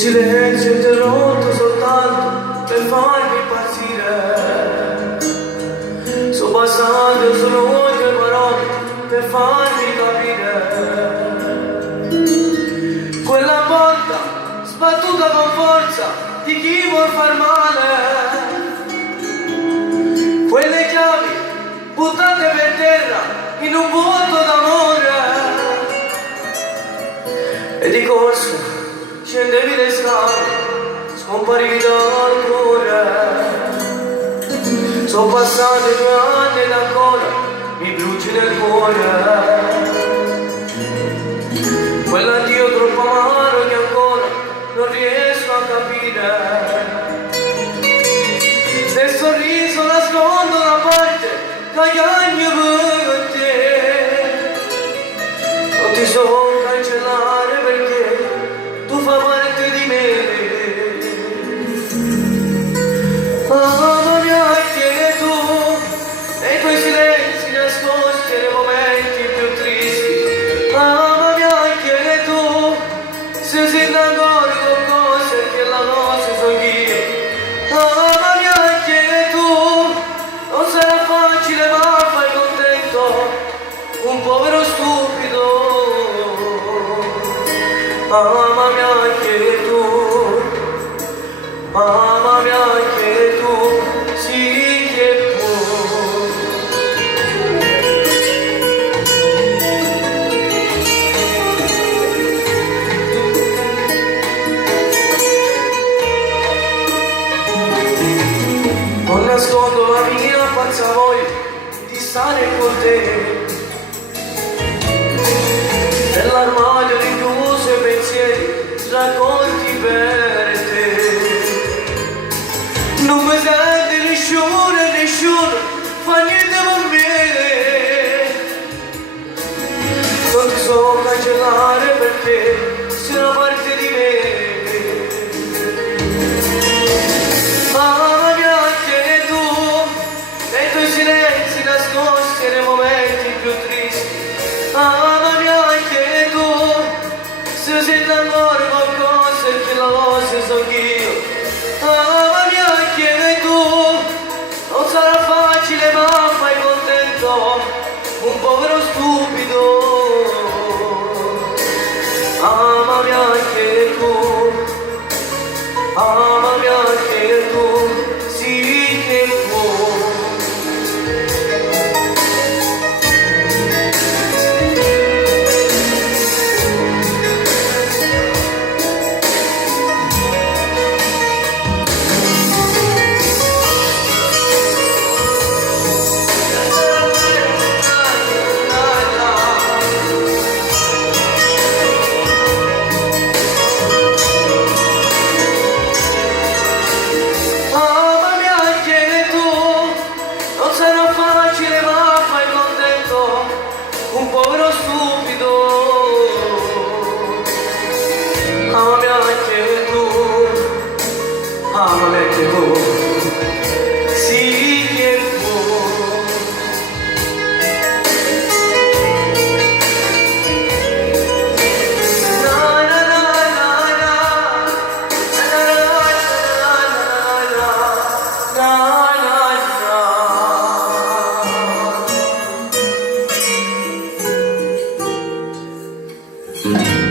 silenzio interrotto soltanto per farmi impazzire. Sto passando solo due parole per farmi capire. Quella porta sbattuta con forza di chi vuol far male. Quelle chiavi buttate per terra in un vuoto d'amore. E di corsa scendevi le scale, scomparivi dal cuore. Sono passati 2 anni ed ancora mi bruci nel cuore. Quell'addio troppo amaro che ancora non riesco a capire. Nel sorriso nascondo una parte che cagno per te. Non ti so cancellare perché tu fai parte di me. Mamma mia che tu, nei tuoi silenzi nascosti nei momenti più tristi. Mamma mia che tu, se sei d'accordo con cose che la notte so io. Mamma mia che tu, non sarà facile ma fai contento un povero stupido. Mamma mia che tu, mamma mia che tu, sì che puoi. Non nascondo la mia pazza voglia di stare con te. Nell'armadio rinchiuso i pensieri raccolti per te. Non mi sente nessuno fa niente per me. Non ti so cancellare perché sei una parte di me. Mamma mia che tu, nei tuoi silenzi nascosti nei momenti più tristi. Mamma mia che tu, se sei d'ancora qualcosa che la voce so io. Mamma mia che tu, non sarà facile ma fai contento un povero stupido. Mamma mia che tu, mamma mia che tu, sì che puoi. Un povero stupido. Mamma mia che tu, mamma mia che tu, sì che puoi. Na na na na na, na na na na na na.